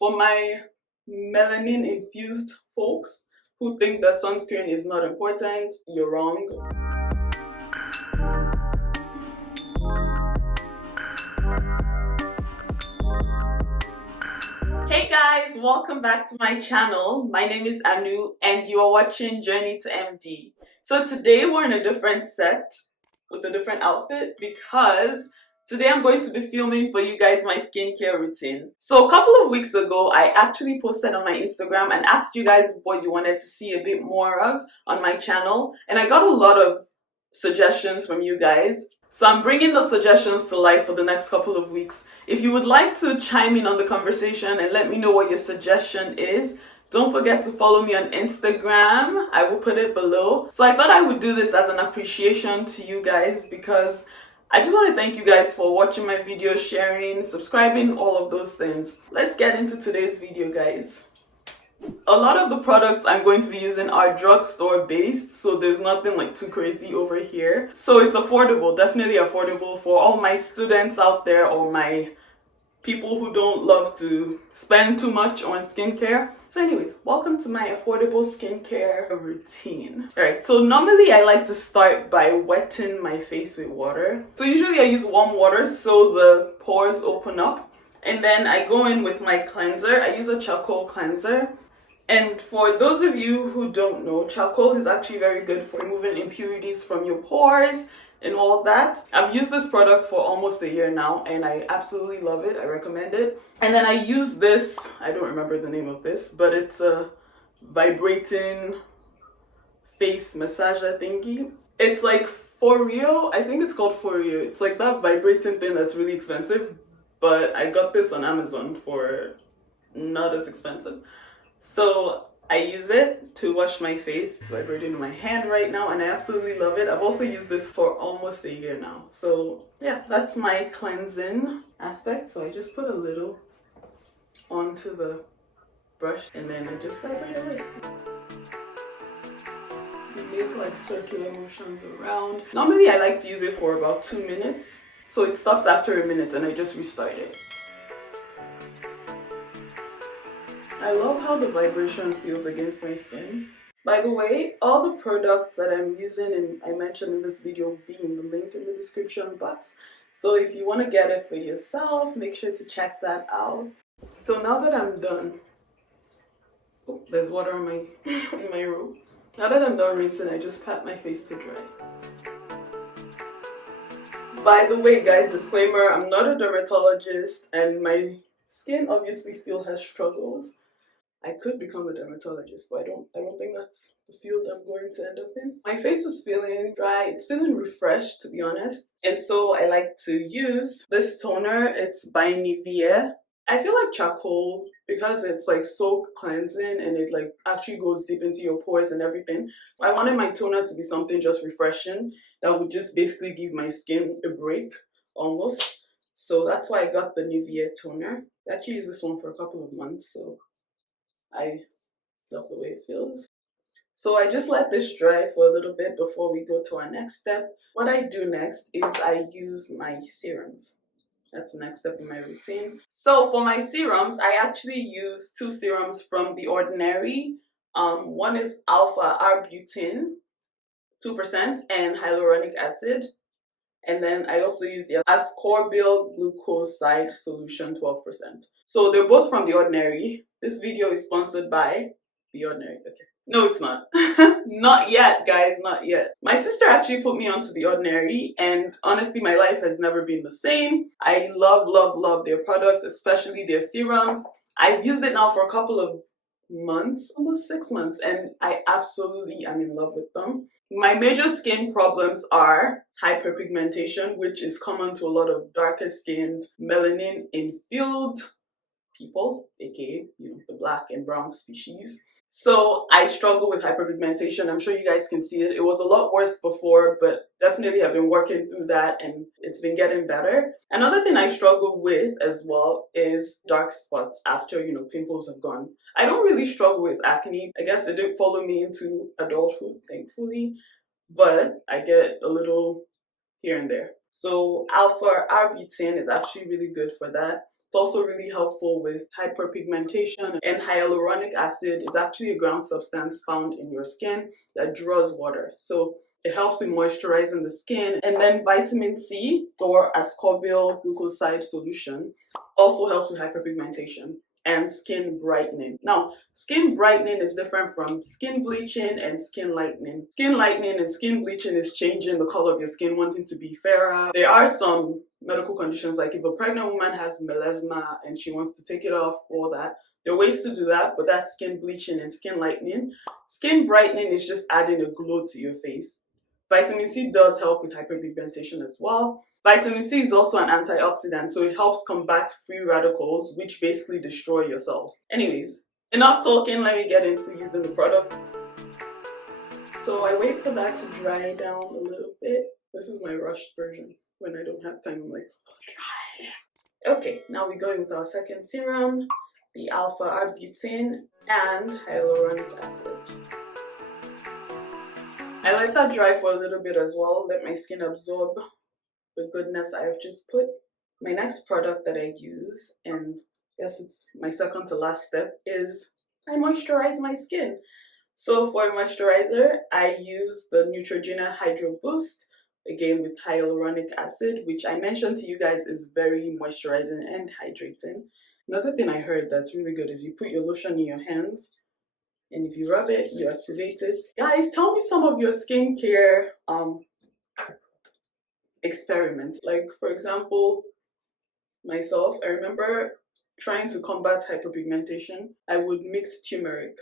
For my melanin infused folks who think that sunscreen is not important, you're wrong. Hey guys, welcome back to my channel. My name is Anu and you are watching Journey to MD. So today we're in a different set with a different outfit because today I'm going to be filming for you guys my skincare routine. So a couple of weeks ago, I actually posted on my Instagram and asked you guys what you wanted to see a bit more of on my channel, and I got a lot of suggestions from you guys. So I'm bringing those suggestions to life for the next couple of weeks. If you would like to chime in on the conversation and let me know what your suggestion is, don't forget to follow me on Instagram. I will put it below. So I thought I would do this as an appreciation to you guys because I just want to thank you guys for watching my videos, sharing, subscribing, all of those things. Let's get into today's video, guys. A lot of the products I'm going to be using are drugstore based, so there's nothing like too crazy over here. So it's affordable, definitely affordable for all my students out there or my people who don't love to spend too much on skincare. So anyways, welcome to my affordable skincare routine. Alright, so normally I like to start by wetting my face with water. So usually I use warm water so the pores open up. And then I go in with my cleanser. I use a charcoal cleanser. And for those of you who don't know, charcoal is actually very good for removing impurities from your pores and all that. I've used this product for almost a year now and I absolutely love it. I recommend it. And then I use this, I don't remember the name of this, but it's a vibrating face massager thingy. It's like Foreo, I think it's called Foreo. It's like that vibrating thing that's really expensive, but I got this on Amazon for not as expensive. So I use it to wash my face. It's vibrating in my hand right now and I absolutely love it. I've also used this for almost a year now. So yeah, that's my cleansing aspect. So I just put a little onto the brush and then I just vibrate away. You make like circular motions around. Normally I like to use it for about 2 minutes. So it stops after a minute and I just restart it. I love how the vibration feels against my skin. By the way, all the products that I'm using and I mentioned in this video will be in the link in the description box. So if you want to get it for yourself, make sure to check that out. So now that I'm done, oh, there's water on my in my robe. Now that I'm done rinsing, I just pat my face to dry. By the way, guys, disclaimer, I'm not a dermatologist and my skin obviously still has struggles. I could become a dermatologist, but I don't think that's the field I'm going to end up in. My face is feeling dry, it's feeling refreshed to be honest. And so I like to use this toner. It's by Nivea. I feel like charcoal because it's like so cleansing and it like actually goes deep into your pores and everything. I wanted my toner to be something just refreshing that would just basically give my skin a break almost. So that's why I got the Nivea toner. I actually used this one for a couple of months, so I love the way it feels. So I just let this dry for a little bit before we go to our next step. What I do next is I use my serums. That's the next step in my routine. So for my serums, I actually use 2 serums from The Ordinary. One is Alpha Arbutin, 2%, and hyaluronic acid. And then I also use the ascorbyl glucoside solution, 12%. So they're both from The Ordinary. This video is sponsored by The Ordinary. Okay. No, it's not. Not yet, guys, not yet. My sister actually put me onto The Ordinary and honestly, my life has never been the same. I love, love, love their products, especially their serums. I've used it now for a couple of months, almost 6 months, and I absolutely am in love with them. My major skin problems are hyperpigmentation, which is common to a lot of darker skinned, melanin infused people, aka the black and brown species. So I struggle with hyperpigmentation. I'm sure you guys can see it. It was a lot worse before, but definitely have been working through that and it's been getting better. Another thing I struggle with as well is dark spots after, pimples have gone. I don't really struggle with acne. I guess it didn't follow me into adulthood, thankfully, but I get a little here and there. So Alpha Arbutin is actually really good for that. It's also really helpful with hyperpigmentation, and hyaluronic acid is actually a ground substance found in your skin that draws water. So it helps with moisturizing the skin. And then vitamin C, or ascorbyl glucoside solution, also helps with hyperpigmentation and skin brightening. Now, skin brightening is different from skin bleaching and skin lightening. Skin lightening and skin bleaching is changing the color of your skin, wanting to be fairer. There are some medical conditions, like if a pregnant woman has melasma and she wants to take it off, all that. There are ways to do that, but that's skin bleaching and skin lightening. Skin brightening is just adding a glow to your face. Vitamin C does help with hyperpigmentation as well. Vitamin C is also an antioxidant, so it helps combat free radicals, which basically destroy your cells. Anyways, enough talking, let me get into using the product. So I wait for that to dry down a little bit. This is my rushed version. When I don't have time, I'm like, dry. Okay, now we're going with our second serum, the alpha arbutin and hyaluronic acid. I let that dry for a little bit as well, let my skin absorb the goodness I've just put. My next product that I use, and yes, it's my second to last step, is I moisturize my skin. So for a moisturizer, I use the Neutrogena Hydro Boost, again with hyaluronic acid, which I mentioned to you guys is very moisturizing and hydrating. Another thing I heard that's really good is you put your lotion in your hands, and if you rub it, you activate it. Guys, tell me some of your skincare experiments. Like, for example, myself, I remember trying to combat hyperpigmentation. I would mix turmeric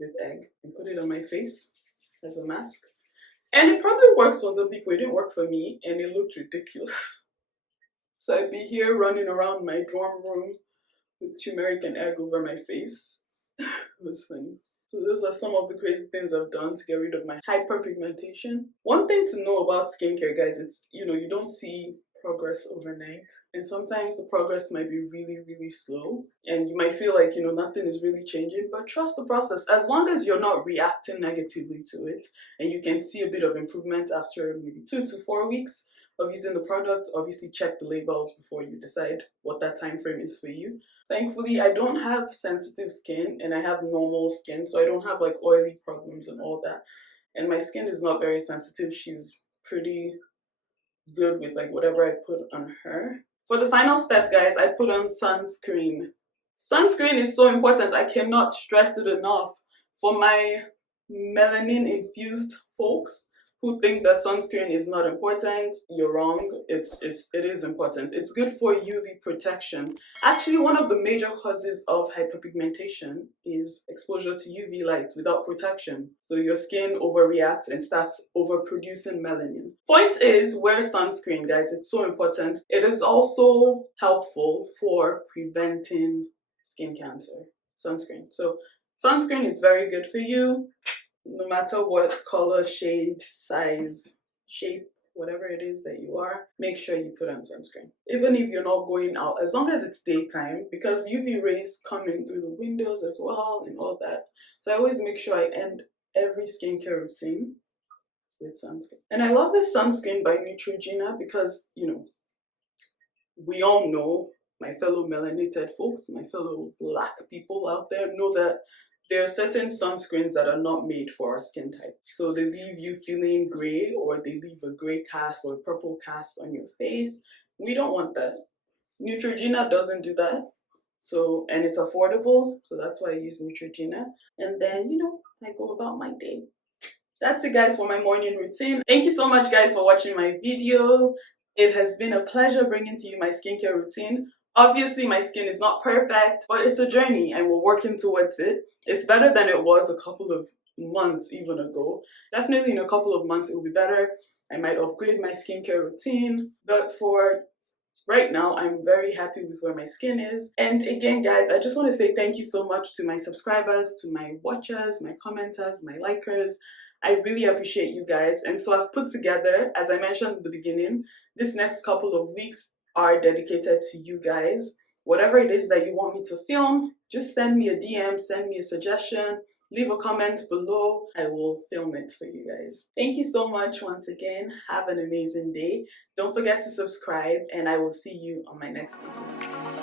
with egg and put it on my face as a mask. And it probably works for some people. It didn't work for me, and it looked ridiculous. So I'd be here running around my dorm room with turmeric and egg over my face. It was funny. So those are some of the crazy things I've done to get rid of my hyperpigmentation. One thing to know about skincare, guys, it's, you don't see progress overnight. And sometimes the progress might be really, really slow. And you might feel like, nothing is really changing, but trust the process. As long as you're not reacting negatively to it, and you can see a bit of improvement after maybe 2 to 4 weeks of using the product, obviously check the labels before you decide what that time frame is for you. Thankfully, I don't have sensitive skin and I have normal skin, so I don't have like oily problems and all that. And my skin is not very sensitive. She's pretty good with like whatever I put on her. For the final step, guys, I put on sunscreen. Sunscreen is so important. I cannot stress it enough. For my melanin infused folks who think that sunscreen is not important, you're wrong. It is important. It's good for UV protection. Actually, one of the major causes of hyperpigmentation is exposure to UV light without protection. So your skin overreacts and starts overproducing melanin. Point is, wear sunscreen, guys. It's so important. It is also helpful for preventing skin cancer. Sunscreen. So sunscreen is very good for you. No matter what color, shade, size, shape, whatever it is that you are, make sure you put on sunscreen. Even if you're not going out, as long as it's daytime, because UV rays come in through the windows as well and all that. So I always make sure I end every skincare routine with sunscreen. And I love this sunscreen by Neutrogena because, we all know, my fellow melanated folks, my fellow black people out there know that there are certain sunscreens that are not made for our skin type. So they leave you feeling gray, or they leave a gray cast or a purple cast on your face. We don't want that. Neutrogena doesn't do that. So, and it's affordable. So that's why I use Neutrogena. And then, I go about my day. That's it, guys, for my morning routine. Thank you so much, guys, for watching my video. It has been a pleasure bringing to you my skincare routine. Obviously, my skin is not perfect, but it's a journey and we're working towards it. It's better than it was a couple of months even ago. Definitely in a couple of months it will be better. I might upgrade my skincare routine, but for right now, I'm very happy with where my skin is. And again, guys, I just want to say thank you so much to my subscribers, to my watchers, my commenters, my likers. I really appreciate you guys. And so I've put together, as I mentioned at the beginning, this next couple of weeks are dedicated to you guys. Whatever it is that you want me to film, just send me a DM, send me a suggestion, leave a comment below. I will film it for you guys. Thank you so much once again. Have an amazing day. Don't forget to subscribe, and I will see you on my next video.